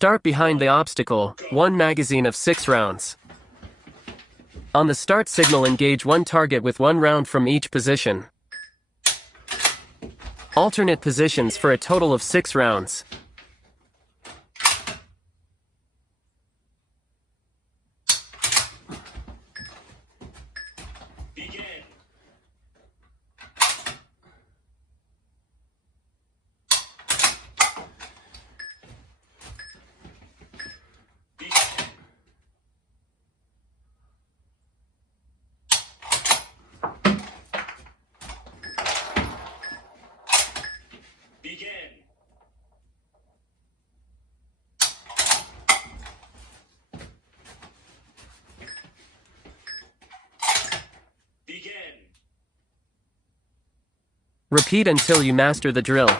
Start behind the obstacle, 1 magazine of 6 rounds. On the start signal, engage one target with 1 round from each position. Alternate positions for a total of 6 rounds. Repeat until you master the drill.